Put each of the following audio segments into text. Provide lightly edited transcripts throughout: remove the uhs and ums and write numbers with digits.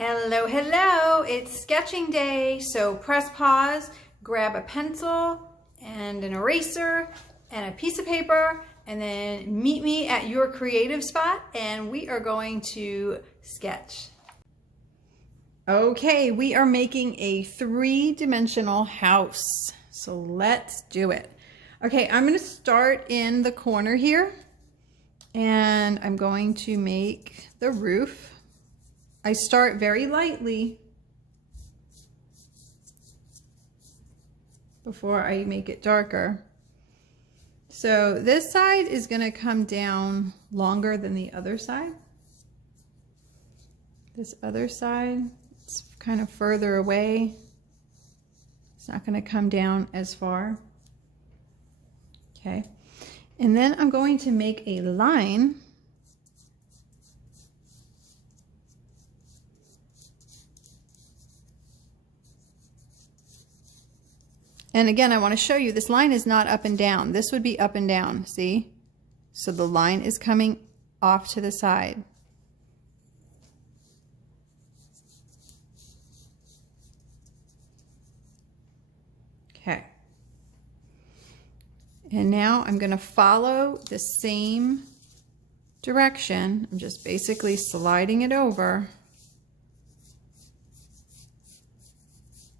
Hello, hello, it's sketching day, so press pause, grab a pencil and an eraser and a piece of paper, and then meet me at your creative spot and we are going to sketch. Okay, we are making a three-dimensional house, so let's do it. Okay, I'm going to start in the corner here and I'm going to make the roof. I start very lightly before I make it darker. So this side is going to come down longer than the other side. This other side, it's kind of further away. It's not going to come down as far. Okay. And then I'm going to make a line . And again, I want to show you this line is not up and down. This would be up and down, see? So the line is coming off to the side. Okay. And now I'm going to follow the same direction. I'm just basically sliding it over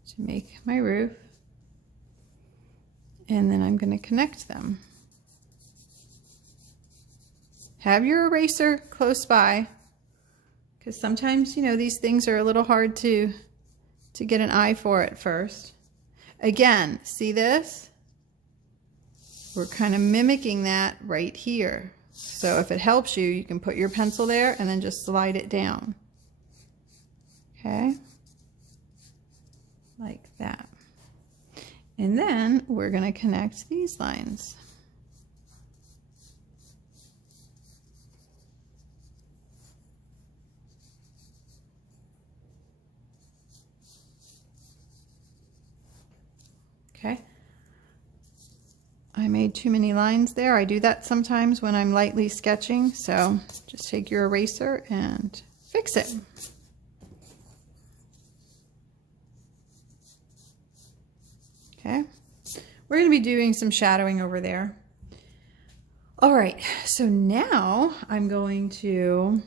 to make my roof. And then I'm going to connect them. Have your eraser close by, because sometimes, you know, these things are a little hard to get an eye for at first. Again, see this? We're kind of mimicking that right here. So if it helps you, you can put your pencil there and then just slide it down. Okay? Like that. And then we're going to connect these lines. Okay. I made too many lines there. I do that sometimes when I'm lightly sketching, so just take your eraser and fix it. Okay, we're going to be doing some shadowing over there. All right, so now I'm going to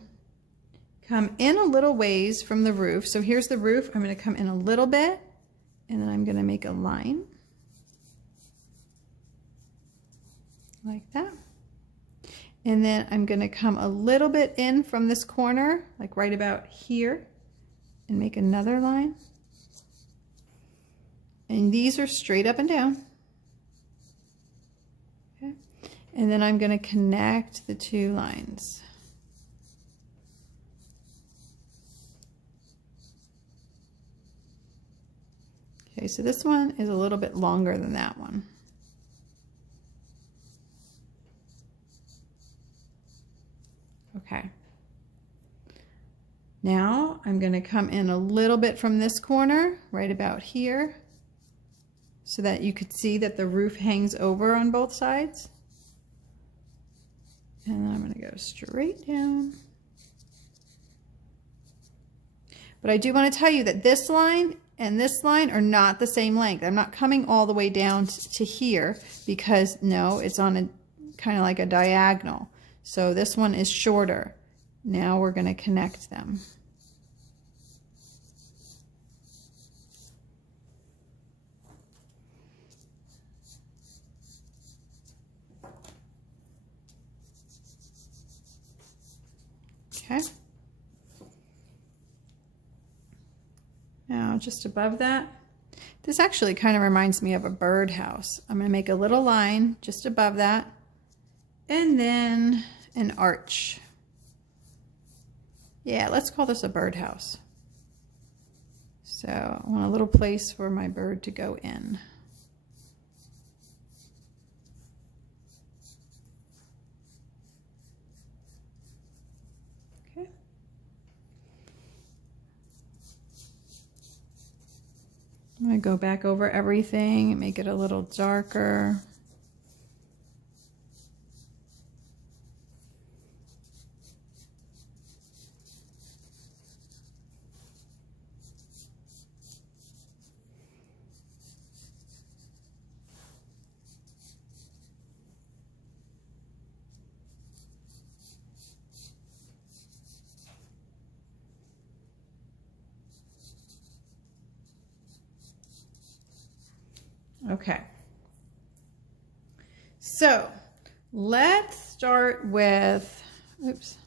come in a little ways from the roof. So here's the roof. I'm going to come in a little bit, and then I'm going to make a line like that. And then I'm going to come a little bit in from this corner, like right about here, and make another line. And these are straight up and down. Okay. And then I'm going to connect the two lines. Okay, so this one is a little bit longer than that one. Okay. Now I'm going to come in a little bit from this corner, right about here, so that you could see that the roof hangs over on both sides. And then I'm going to go straight down. But I do want to tell you that this line and this line are not the same length. I'm not coming all the way down to here because, no, it's on a kind of like a diagonal. So this one is shorter. Now we're going to connect them. Okay. Now just above that, this actually kind of reminds me of a birdhouse. I'm going to make a little line just above that and then an arch. Yeah, let's call this a birdhouse. So I want a little place for my bird to go in. I'm going to go back over everything and make it a little darker. Okay. So let's start with, oops.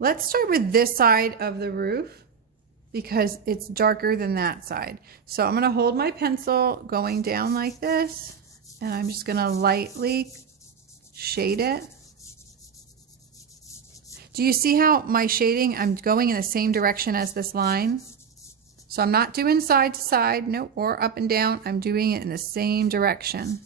Let's start with this side of the roof because it's darker than that side. So I'm going to hold my pencil going down like this, and I'm just going to lightly shade it. Do you see how my shading, I'm going in the same direction as this line? So I'm not doing side to side, no, or up and down. I'm doing it in the same direction.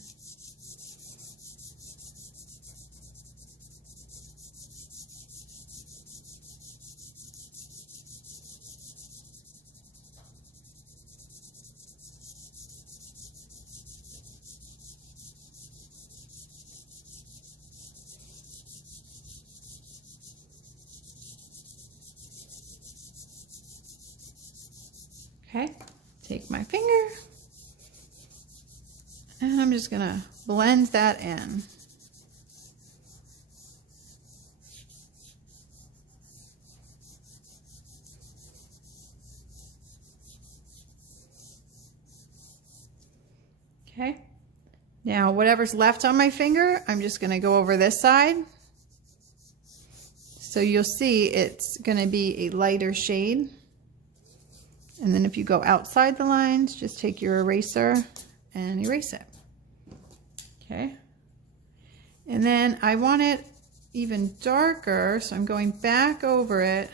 Okay, take my finger and I'm just gonna blend that in. Okay, now whatever's left on my finger, I'm just gonna go over this side. So you'll see it's gonna be a lighter shade. And then if you go outside the lines, just take your eraser and erase it. Okay. And then I want it even darker, so I'm going back over it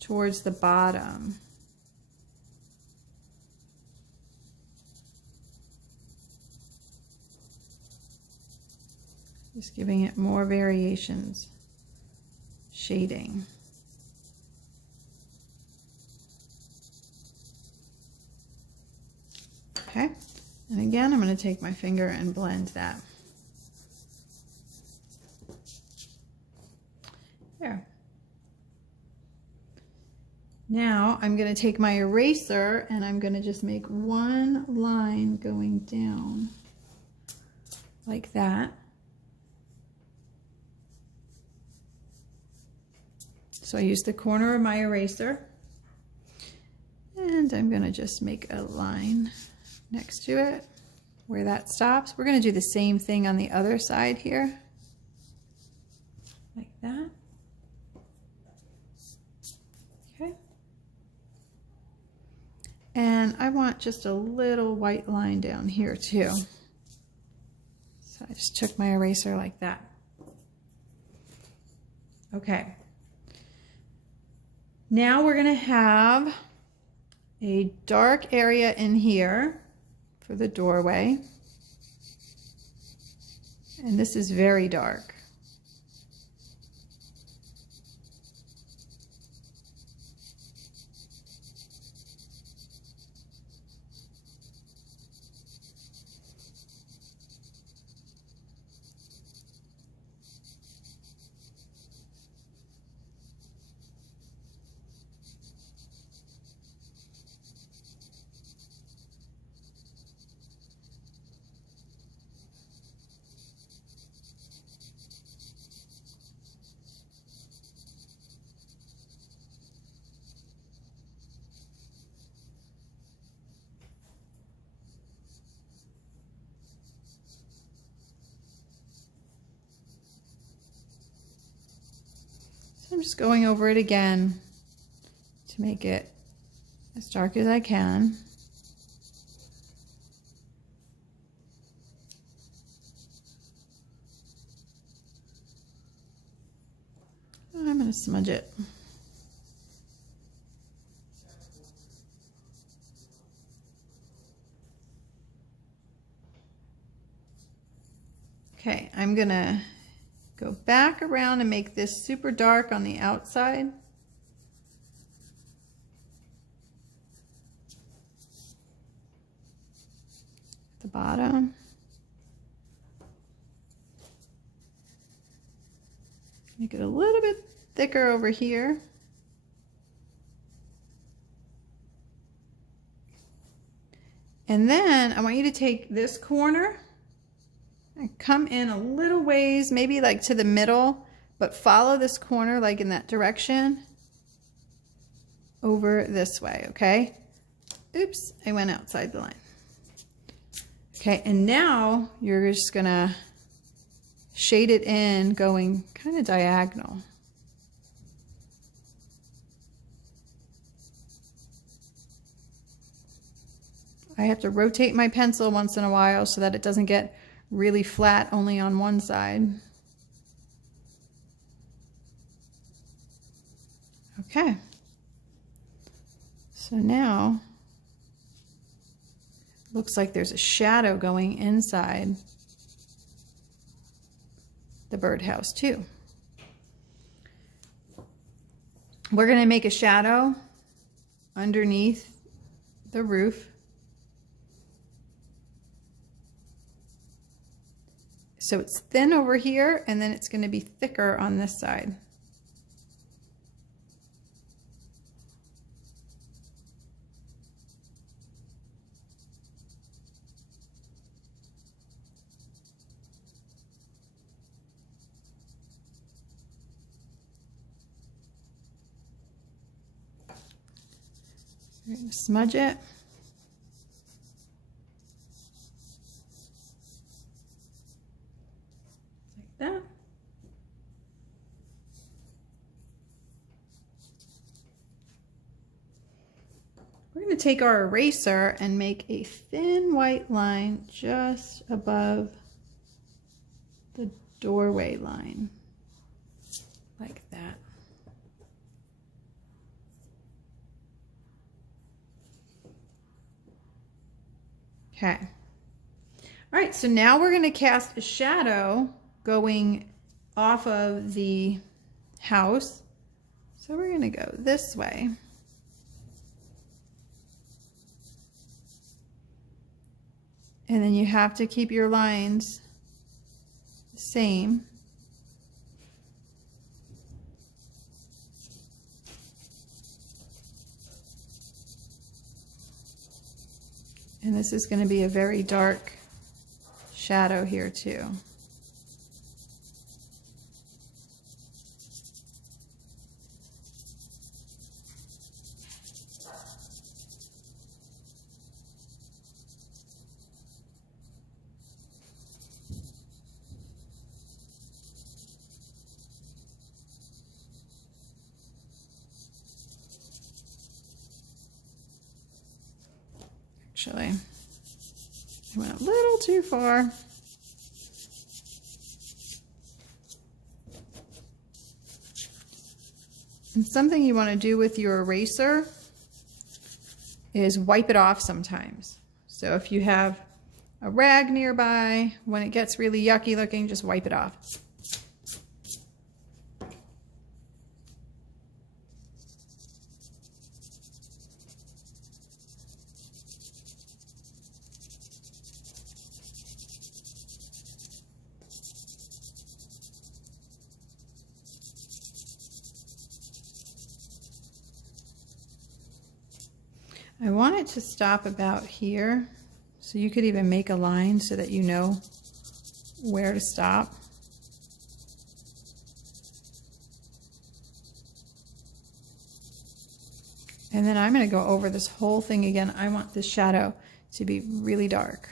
towards the bottom. Just giving it more variations, shading. Okay, and again, I'm going to take my finger and blend that. There. Now I'm going to take my eraser and I'm going to just make one line going down like that. So I use the corner of my eraser and I'm going to just make a line next to it where that stops. We're going to do the same thing on the other side here, like that. Okay. And I want just a little white line down here too. So I just took my eraser like that. Okay. Now we're going to have a dark area in here for the doorway. And this is very dark. I'm just going over it again to make it as dark as I can. I'm going to smudge it. Okay, I'm going to go back around and make this super dark on the outside. At the bottom. Make it a little bit thicker over here. And then I want you to take this corner and come in a little ways, maybe like to the middle, but follow this corner like in that direction over this way, okay? Oops, I went outside the line. Okay, and now you're just gonna shade it in going kind of diagonal. I have to rotate my pencil once in a while so that it doesn't get really flat only on one side. Okay. So now, looks like there's a shadow going inside the birdhouse too. We're going to make a shadow underneath the roof. So it's thin over here, and then it's going to be thicker on this side. We're going to smudge it. Like that. We're going to take our eraser and make a thin white line just above the doorway line, like that. Okay. All right, so now we're going to cast a shadow going off of the house. So we're going to go this way. And then you have to keep your lines the same. And this is going to be a very dark shadow here too. Actually, I went a little too far. And something you want to do with your eraser is wipe it off sometimes. So if you have a rag nearby, when it gets really yucky looking, just wipe it off. I want it to stop about here, so you could even make a line so that you know where to stop. And then I'm going to go over this whole thing again. I want this shadow to be really dark.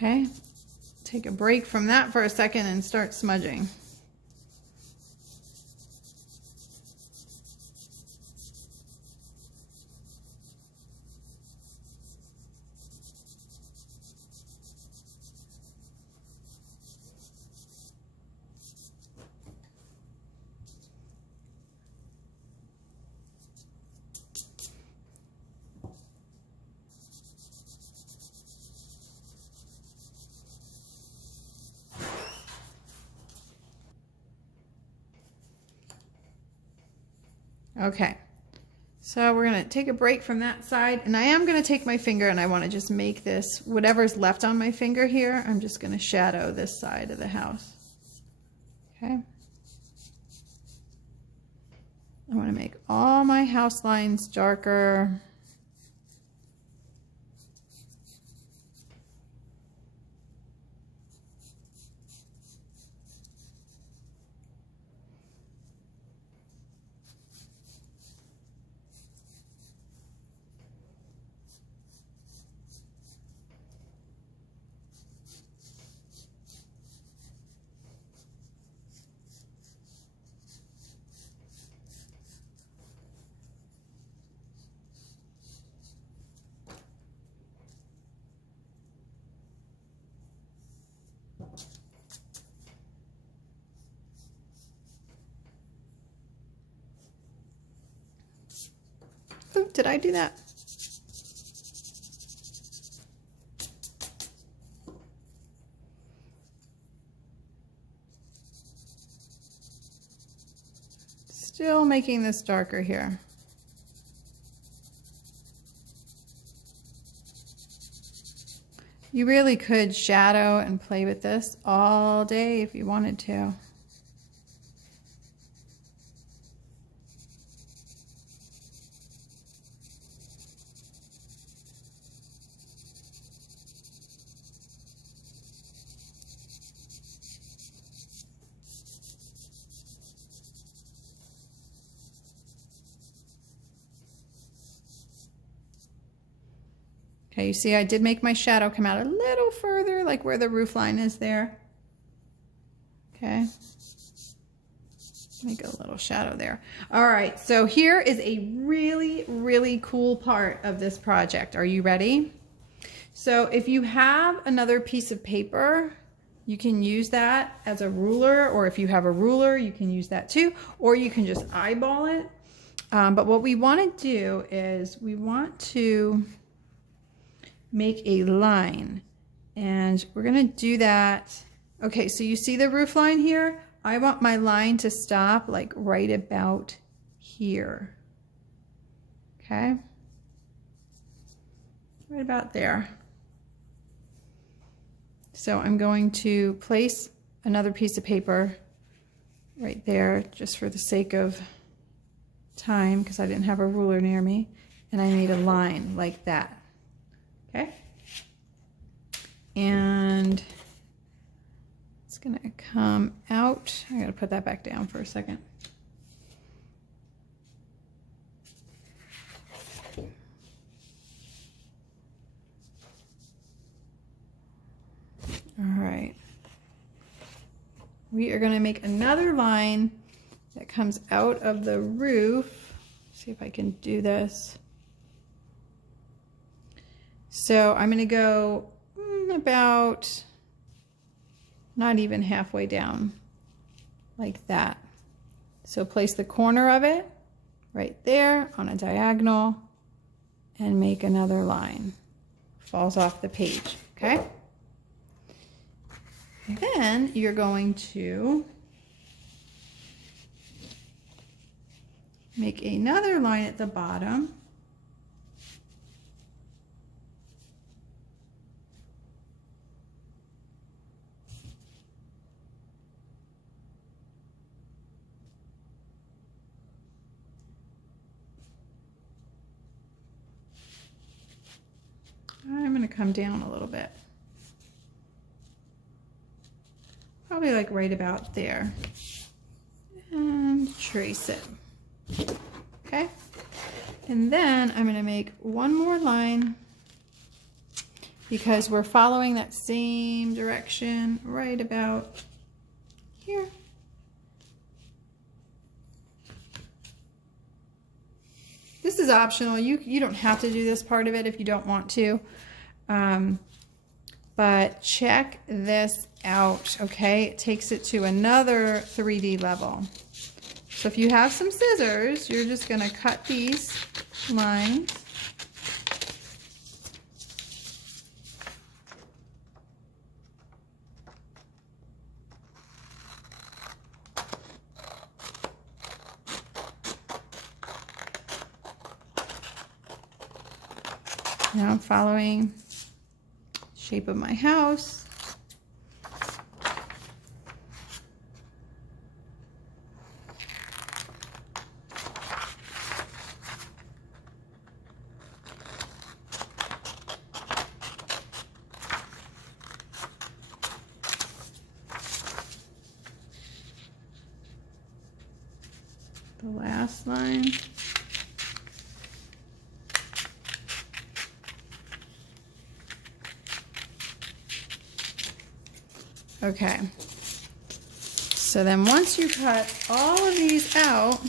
Okay, take a break from that for a second and start smudging. Okay, So we're going to take a break from that side, and I am going to take my finger and I want to just make this, whatever's left on my finger here, I'm just going to shadow this side of the house. Okay. I want to make all my house lines darker. Oh, did I do that? Still making this darker here. You really could shadow and play with this all day if you wanted to. Okay, you see I did make my shadow come out a little further, like where the roof line is there. Okay. Make a little shadow there. All right, so here is a really, really cool part of this project. Are you ready? So if you have another piece of paper, you can use that as a ruler, or if you have a ruler, you can use that too, or you can just eyeball it. But what we want to do is we want to make a line, and we're going to do that. Okay, so you see the roof line here? I want my line to stop like right about here. Okay, right about there. So I'm going to place another piece of paper right there just for the sake of time, because I didn't have a ruler near me, and I made a line like that. Okay, and it's gonna come out. I gotta put that back down for a second. All right, we are gonna make another line that comes out of the roof. See if I can do this. So I'm going to go about not even halfway down, like that. So place the corner of it right there on a diagonal and make another line. Falls off the page, okay? And then you're going to make another line at the bottom. I'm going to come down a little bit. Probably like right about there. And trace it. Okay. And then I'm going to make one more line because we're following that same direction right about here. This is optional. You don't have to do this part of it if you don't want to. But check this out, okay? It takes it to another 3D level. So if you have some scissors, you're just going to cut these lines. Now I'm following the shape of my house. The last line. Okay. So then once you cut all of these out,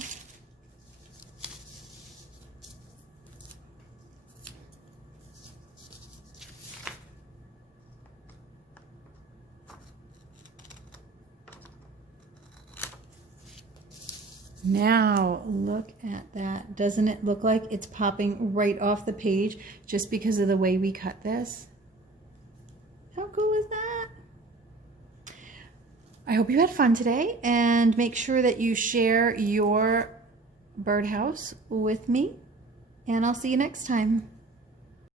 now look at that. Doesn't it look like it's popping right off the page just because of the way we cut this? How cool is that? I hope you had fun today, and make sure that you share your birdhouse with me, and I'll see you next time.